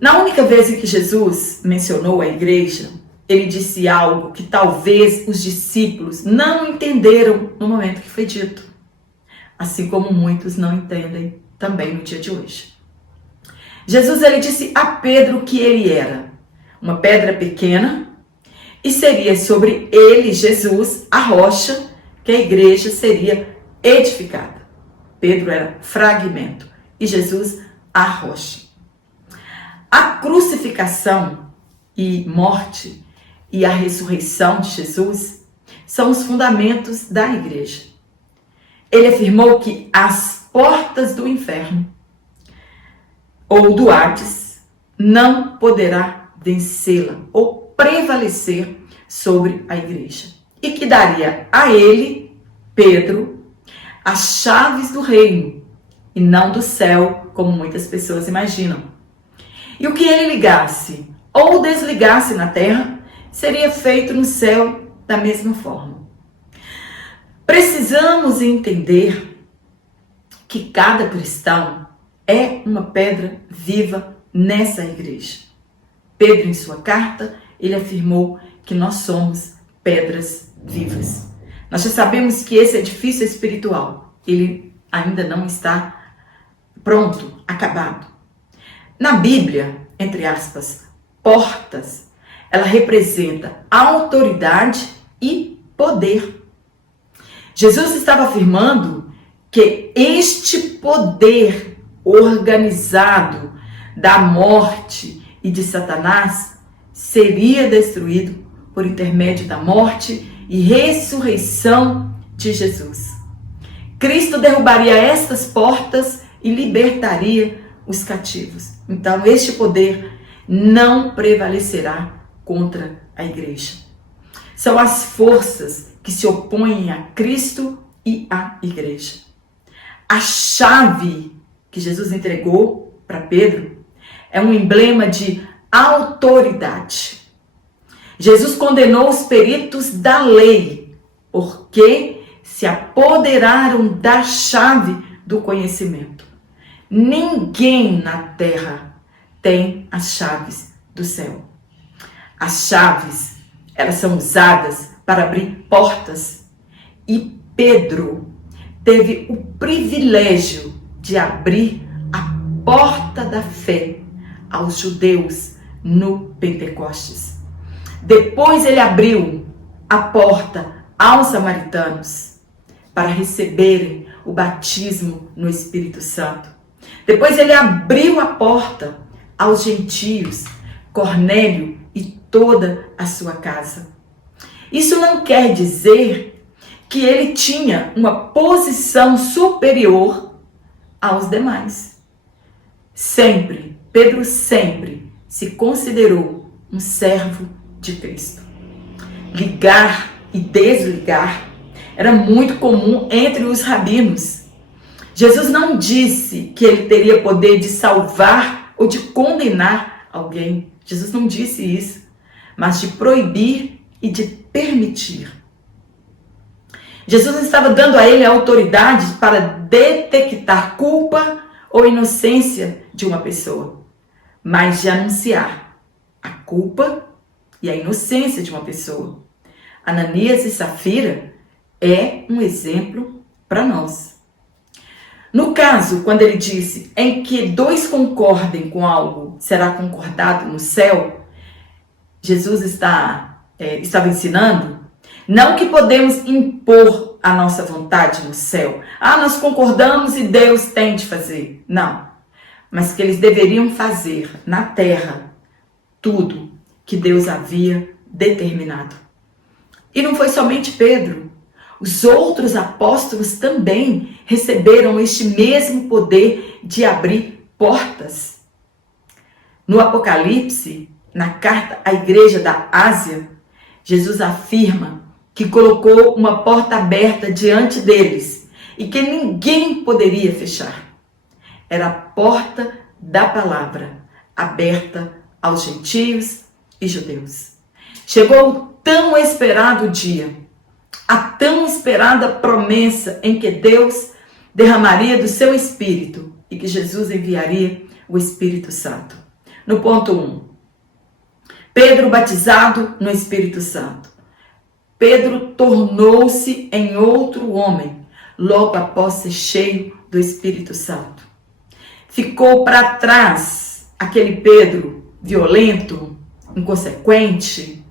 Na única vez em que Jesus mencionou a igreja, ele disse algo que talvez os discípulos não entenderam no momento que foi dito, assim como muitos não entendem também no dia de hoje. Jesus ele disse a Pedro que ele era uma pedra pequena e seria sobre ele, Jesus, a rocha que a igreja seria edificada. Pedro era fragmento e Jesus a rocha. A crucificação e morte e a ressurreição de Jesus são os fundamentos da igreja. Ele afirmou que as portas do inferno ou do Hades não poderá vencê-la ou prevalecer sobre a igreja. E que daria a ele, Pedro, as chaves do reino e não do céu, como muitas pessoas imaginam. E o que ele ligasse ou desligasse na terra seria feito no céu da mesma forma. Precisamos entender que cada cristão é uma pedra viva nessa igreja. Pedro, em sua carta, ele afirmou que nós somos pedras vivas. Nós já sabemos que esse edifício espiritual, ele ainda não está pronto, acabado. Na Bíblia, entre aspas, portas, ela representa autoridade e poder. Jesus estava afirmando que este poder organizado da morte e de Satanás seria destruído por intermédio da morte e ressurreição de Jesus. Cristo derrubaria estas portas e libertaria os cativos. Então, este poder não prevalecerá contra a igreja. São as forças que se opõem a Cristo e à igreja. A chave que Jesus entregou para Pedro é um emblema de autoridade. Jesus condenou os peritos da lei, porque se apoderaram da chave do conhecimento. Ninguém na terra tem as chaves do céu. As chaves, elas são usadas para abrir portas. E Pedro teve o privilégio de abrir a porta da fé aos judeus no Pentecostes. Depois ele abriu a porta aos samaritanos para receberem o batismo no Espírito Santo. Depois ele abriu a porta aos gentios, Cornélio e toda a sua casa. Isso não quer dizer que ele tinha uma posição superior aos demais. Pedro sempre se considerou um servo de Cristo. Ligar e desligar era muito comum entre os rabinos. Jesus não disse que ele teria poder de salvar ou de condenar alguém. Jesus não disse isso, mas de proibir e de permitir. Jesus estava dando a ele a autoridade para detectar culpa ou inocência de uma pessoa, mas de anunciar a culpa e a inocência de uma pessoa. Ananias e Safira é um exemplo para nós. No caso, quando ele disse em que dois concordem com algo, será concordado no céu, Jesus estava ensinando, não que podemos impor a nossa vontade no céu. Nós concordamos e Deus tem de fazer. Não. Mas que eles deveriam fazer na terra tudo que Deus havia determinado. E não foi somente Pedro. Os outros apóstolos também receberam este mesmo poder de abrir portas. No Apocalipse, na carta à igreja da Ásia, Jesus afirma que colocou uma porta aberta diante deles e que ninguém poderia fechar. Era a porta da palavra, aberta aos gentios e judeus. Chegou o tão esperado dia, a tão esperada promessa em que Deus derramaria do seu Espírito e que Jesus enviaria o Espírito Santo. No ponto 1, Pedro batizado no Espírito Santo. Pedro tornou-se em outro homem, logo após ser cheio do Espírito Santo. Ficou para trás aquele Pedro violento, inconsequente,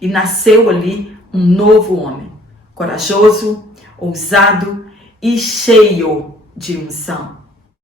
e nasceu ali um novo homem, corajoso, ousado e cheio de unção.